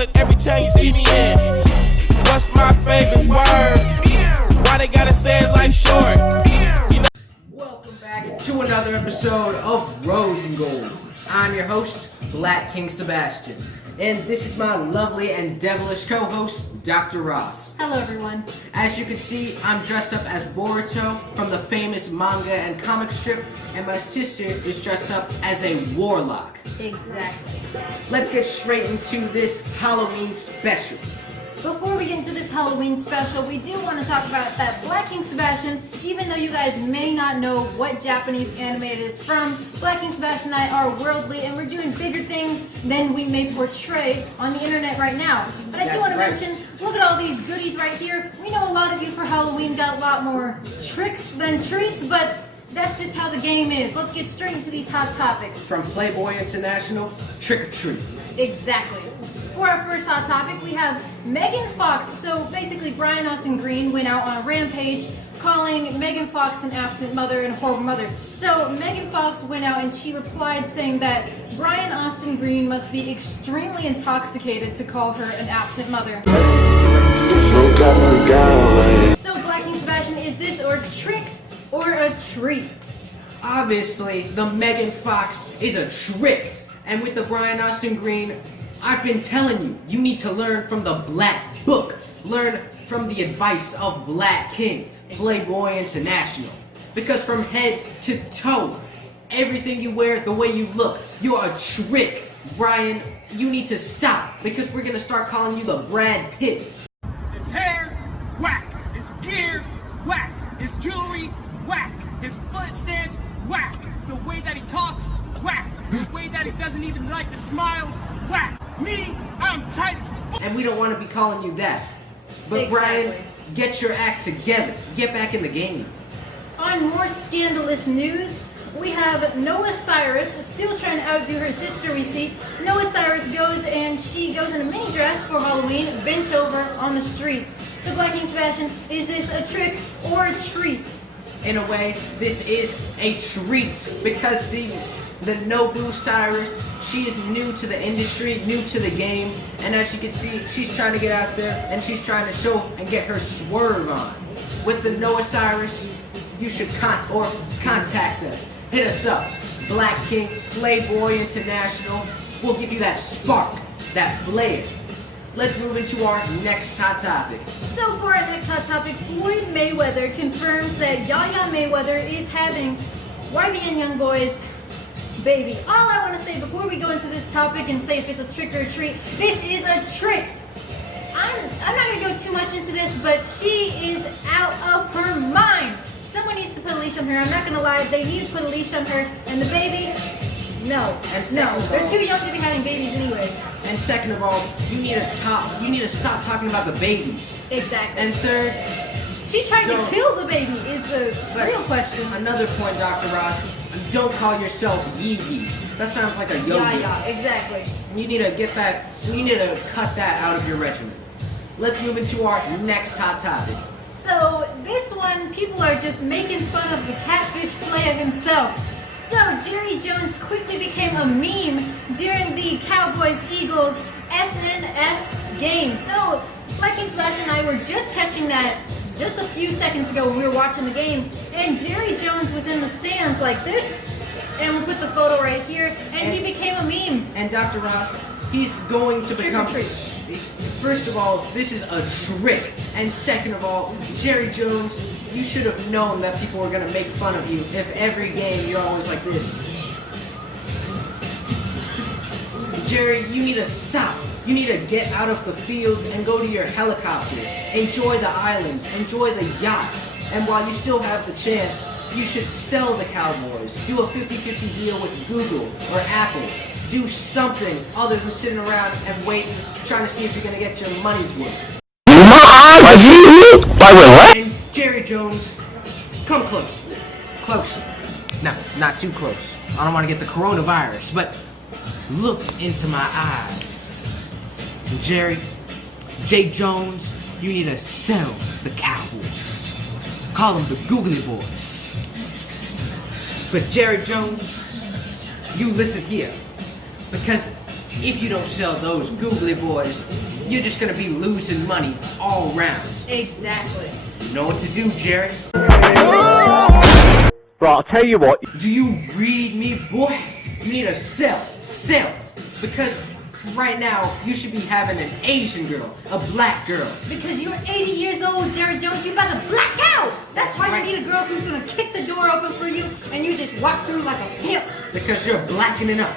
feel it every time you see me in. What's my favorite word? Why they gotta say it like short? You know. Welcome back to another episode of Rose and Gold. I'm your host, Black King Sebastian. And this is my lovely and devilish co-host, Dr. Ross. Hello, everyone. As you can see, I'm dressed up as Boruto from the famous manga and comic strip, and my sister is dressed up as a warlock. Exactly. Let's get straight into this Halloween special. Before we get into this Halloween special, we do want to talk about that Black King Sebastian. Even though you guys may not know what Japanese anime it is from, Black King Sebastian and I are worldly, and we're doing bigger things than we may portray on the internet right now. But I do want to mention, look at all these goodies right here. We know a lot of you for Halloween got a lot more tricks than treats, but that's just how the game is. Let's get straight into these hot topics. From Playboy International, Trick or Treat. Exactly. For our first hot topic, we have Megan Fox. So basically, Brian Austin Green went out on a rampage calling Megan Fox an absent mother and a horrible mother. So Megan Fox went out and she replied saying that Brian Austin Green must be extremely intoxicated to call her an absent mother. So Black King Sebastian, is this a trick or a treat? Obviously, the Megan Fox is a trick. And with the Brian Austin Green, I've been telling you, you need to learn from the Black Book. Learn from the advice of Black King, Playboy International. Because from head to toe, everything you wear, the way you look, you're a trick. Brian, you need to stop, because we're gonna start calling you the Brad Pitt. His hair, whack. His gear, whack. His jewelry, whack. His footsteps, whack. The way that he talks, whack. The way that he doesn't even like to smile, whack. Me, I'm tight as fuck. And we don't want to be calling you that. But Exactly. Brian, get your act together. Get back in the game. On more scandalous news, we have Noah Cyrus still trying to outdo her sister. We see Noah Cyrus goes and she goes in a mini dress for Halloween, bent over on the streets. So Black King Sebastian, is this a trick or a treat? In a way, this is a treat, because the Nobu Cyrus, she is new to the industry, new to the game, and as you can see, she's trying to get out there and she's trying to show and get her swerve on. With the Noah Cyrus, you should contact us. Hit us up. Black King, Playboy International. We'll give you that spark, that flair. Let's move into our next hot topic. So for our next hot topic, Floyd Mayweather confirms that Yaya Mayweather is having YBN Youngboy's baby. All I want to say before we go into this topic and say if it's a trick or a treat, this is a trick. I'm not going to go too much into this, but she is out of her mind. Someone needs to put a leash on her. I'm not going to lie, they need to put a leash on her. And the baby, no. They're too young to be having babies anyways. And second of all, you need to stop talking about the babies. Exactly. And third, she tried to kill the baby is the real question. Another point, Dr. Ross, don't call yourself Yee. That sounds like a yogi. Yeah, exactly. You need to get back, you need to cut that out of your regimen. Let's move into our next hot topic. So this one, people are just making fun of the catfish player himself. So Jerry Jones quickly became a meme during the Cowboys-Eagles SNF game. So Black King Sebastian and I were just catching that just a few seconds ago when we were watching the game, and Jerry Jones was in the stands like this, and we put the photo right here, and he became a meme. And Dr. Ross, he's going to become... Trick or treat. First of all, this is a trick. And second of all, Jerry Jones, you should have known that people were going to make fun of you if every game you're always like this. Jerry, you need to stop. You need to get out of the fields and go to your helicopter. Enjoy the islands. Enjoy the yacht. And while you still have the chance, you should sell the Cowboys. Do a 50-50 deal with Google or Apple. Do something other than sitting around and waiting, trying to see if you're going to get your money's worth. And Jerry Jones, come close. Close. No, not too close. I don't want to get the coronavirus, but look into my eyes. Jerry Jones, you need to sell the Cowboys. Call them the Googly Boys. But Jerry Jones, you listen here. Because if you don't sell those googly boys, you're just gonna be losing money all round. Exactly. You know what to do, Jerry? Right, I'll tell you what. Do you read me, boy? You need to sell. Because right now, you should be having an Asian girl, a black girl. Because you're 80 years old, Jared Jones, you about to black out. That's why you need a girl who's gonna kick the door open for you and you just walk through like a pimp. Because you're blackening up.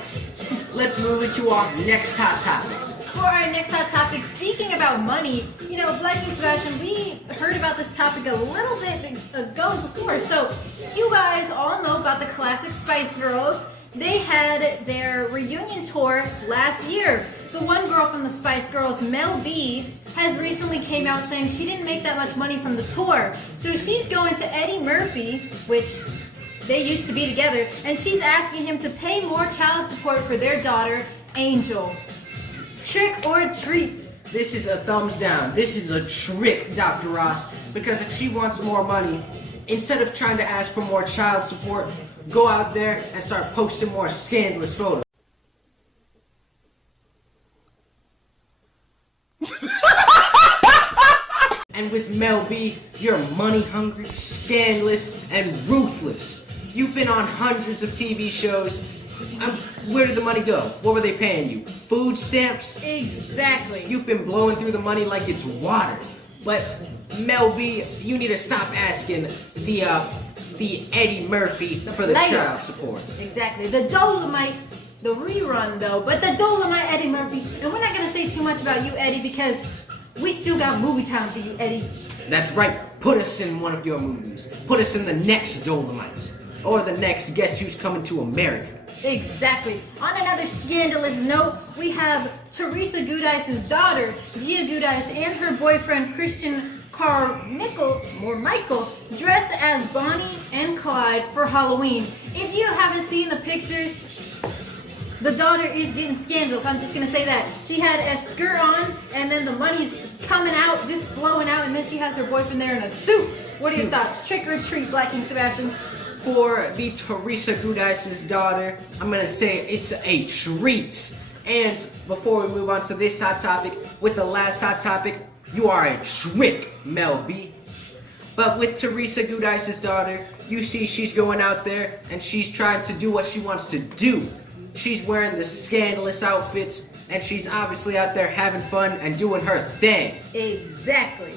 Let's move into our next hot topic. For our next hot topic, speaking about money, you know, Black and Sebastian, we heard about this topic a little bit ago before. So you guys all know about the classic Spice Girls. They had their reunion tour last year. The one girl from the Spice Girls, Mel B, has recently came out saying she didn't make that much money from the tour. So she's going to Eddie Murphy, which they used to be together, and she's asking him to pay more child support for their daughter, Angel. Trick or treat? This is a thumbs down. This is a trick, Dr. Ross. Because if she wants more money, instead of trying to ask for more child support, go out there and start posting more scandalous photos. And with Mel B, you're money hungry, scandalous, and ruthless. You've been on hundreds of TV shows. Where did the money go? What were they paying you? Food stamps? Exactly. You've been blowing through the money like it's water. But Mel B, you need to stop asking the Eddie Murphy for the child support. Exactly. The Dolomite, the rerun though, but the Dolomite Eddie Murphy. And we're not gonna say too much about you, Eddie, because we still got movie time for you, Eddie. That's right. Put us in one of your movies. Put us in the next Dolomites. Or the next Guess Who's Coming to America. Exactly. On another scandalous note, we have Teresa Giudice's daughter, Gia Giudice, and her boyfriend, Christian Michael, dressed as Bonnie and Clyde for Halloween. If you haven't seen the pictures, the daughter is getting scandalous. I'm just gonna say that. She had a skirt on, and then the money's coming out, just flowing out, and then she has her boyfriend there in a suit. What are your thoughts? Trick or treat, Black King Sebastian? For the Teresa Giudice's daughter, I'm gonna say it's a treat. And before we move on to this hot topic, with the last hot topic, you are a trick, Mel B. But with Teresa Giudice's daughter, you see she's going out there and she's trying to do what she wants to do. She's wearing the scandalous outfits and she's obviously out there having fun and doing her thing. Exactly.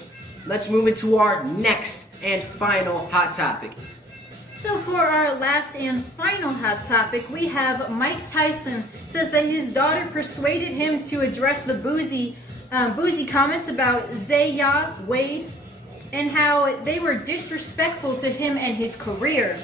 Let's move into our next and final hot topic. So for our last and final hot topic, we have Mike Tyson says that his daughter persuaded him to address the Boosie comments about Zaya Wade and how they were disrespectful to him and his career.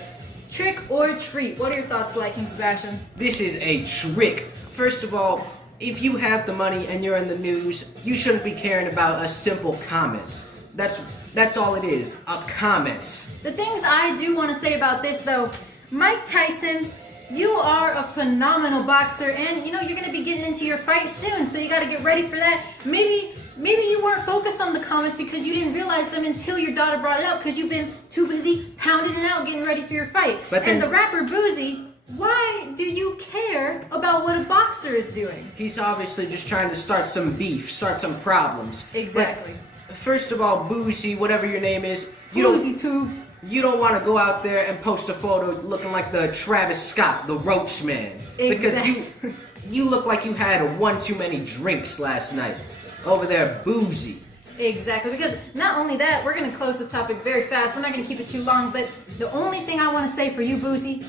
Trick or treat? What are your thoughts, Black King Sebastian? This is a trick. First of all, if you have the money and you're in the news, you shouldn't be caring about a simple comment. That's all it is, a comment. The things I do want to say about this though, Mike Tyson, you are a phenomenal boxer, and you know you're going to be getting into your fight soon, so you got to get ready for that. Maybe you weren't focused on the comments because you didn't realize them until your daughter brought it up because you've been too busy pounding it out getting ready for your fight. And the rapper Boosie, why do you care about what a boxer is doing? He's obviously just trying to start some beef, start some problems. Exactly. But first of all, Boosie, whatever your name is, you don't want to go out there and post a photo looking like the Travis Scott, the Roach Man. Exactly. Because you look like you had one too many drinks last night. Over there, Boosie. Exactly, because not only that, we're going to close this topic very fast. We're not going to keep it too long, but the only thing I want to say for you, Boosie,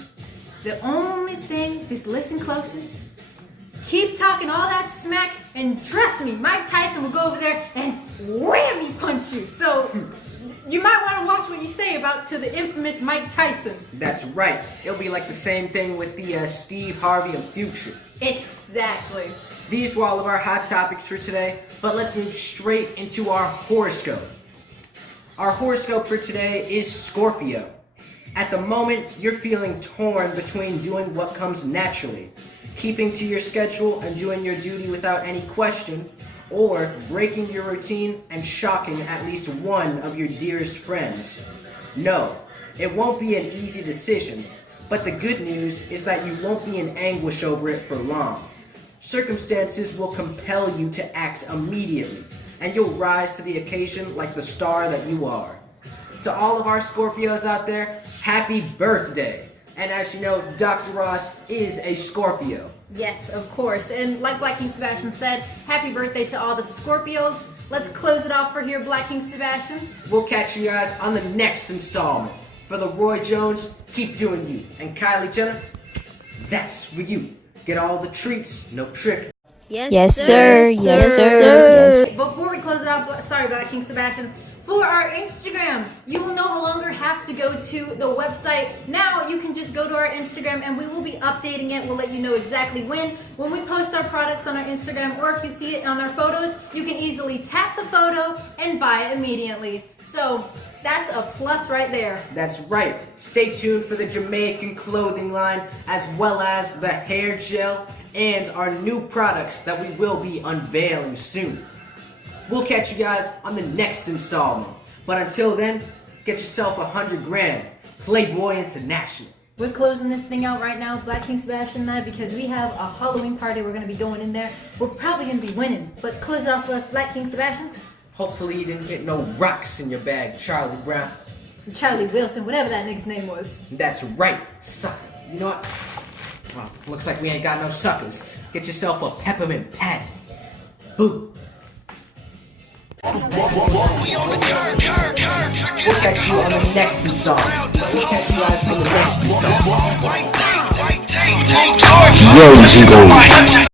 the only thing, just listen closely. Keep talking all that smack, and trust me, Mike Tyson will go over there and whammy punch you. So you might want to watch what you say to the infamous Mike Tyson. That's right. It'll be like the same thing with the Steve Harvey and Future. Exactly. These were all of our hot topics for today, but let's move straight into our horoscope. Our horoscope for today is Scorpio. At the moment, you're feeling torn between doing what comes naturally, keeping to your schedule and doing your duty without any question, or breaking your routine and shocking at least one of your dearest friends. No, it won't be an easy decision, but the good news is that you won't be in anguish over it for long. Circumstances will compel you to act immediately, and you'll rise to the occasion like the star that you are. To all of our Scorpios out there, happy birthday! And as you know, Dr. Ross is a Scorpio. Yes, of course. And like Black King Sebastian said, happy birthday to all the Scorpios. Let's close it off for here, Black King Sebastian. We'll catch you guys on the next installment. For the Roy Jones, keep doing you. And Kylie Jenner, that's for you. Get all the treats, no trick. Yes, sir. Yes, sir. Before we close it out, sorry, Black King Sebastian. For our Instagram, you will no longer have to go to the website. Now you can just go to our Instagram and we will be updating it. We'll let you know exactly when we post our products on our Instagram, or if you see it on our photos, you can easily tap the photo and buy it immediately. So that's a plus right there. That's right. Stay tuned for the Jamaican clothing line, as well as the hair gel and our new products that we will be unveiling soon. We'll catch you guys on the next installment. But until then, get yourself 100 grand. Playboy International. We're closing this thing out right now, Black King Sebastian and I, because we have a Halloween party. We're going to be going in there. We're probably going to be winning. But close it out for us, Black King Sebastian. Hopefully you didn't get no rocks in your bag, Charlie Brown. Charlie Wilson, whatever that nigga's name was. That's right, sucker. You know what? Well, looks like we ain't got no suckers. Get yourself a peppermint patty. Boo. We'll catch you on the next installment. We'll catch you guys on the next installment. Rose and gold.